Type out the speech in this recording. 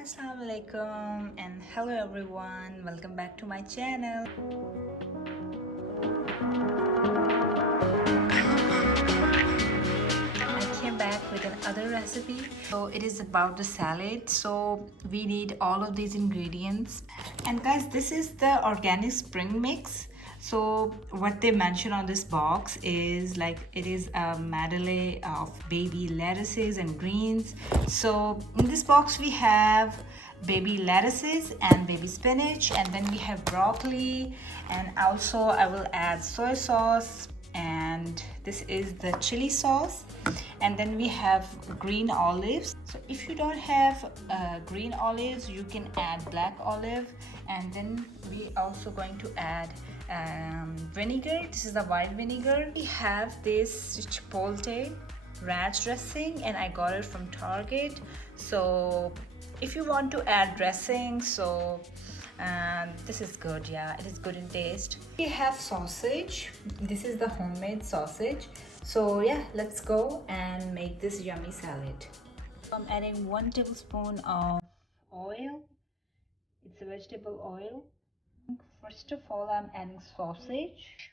Assalamu alaikum and hello everyone, welcome back to my channel. I came back with another recipe. So it is about the salad. So we need all of these ingredients. And guys, this is the organic spring mix. So what they mention on this box is like it is a medley of baby lettuces and greens. So in this box we have baby lettuces and baby spinach, and then we have broccoli, and also I will add soy sauce, and this is the chili sauce, and then we have green olives. So if you don't have green olives, you can add black olive, and then we also going to add vinegar. This is the white vinegar. We have this chipotle ranch dressing, and I got it from Target. So if you want to add dressing, so this is good. Yeah, it is good in taste. We have sausage. This is the homemade sausage. So yeah, let's go and make this yummy salad. I'm adding 1 tablespoon of oil. It's a vegetable oil. First of all, I'm adding sausage.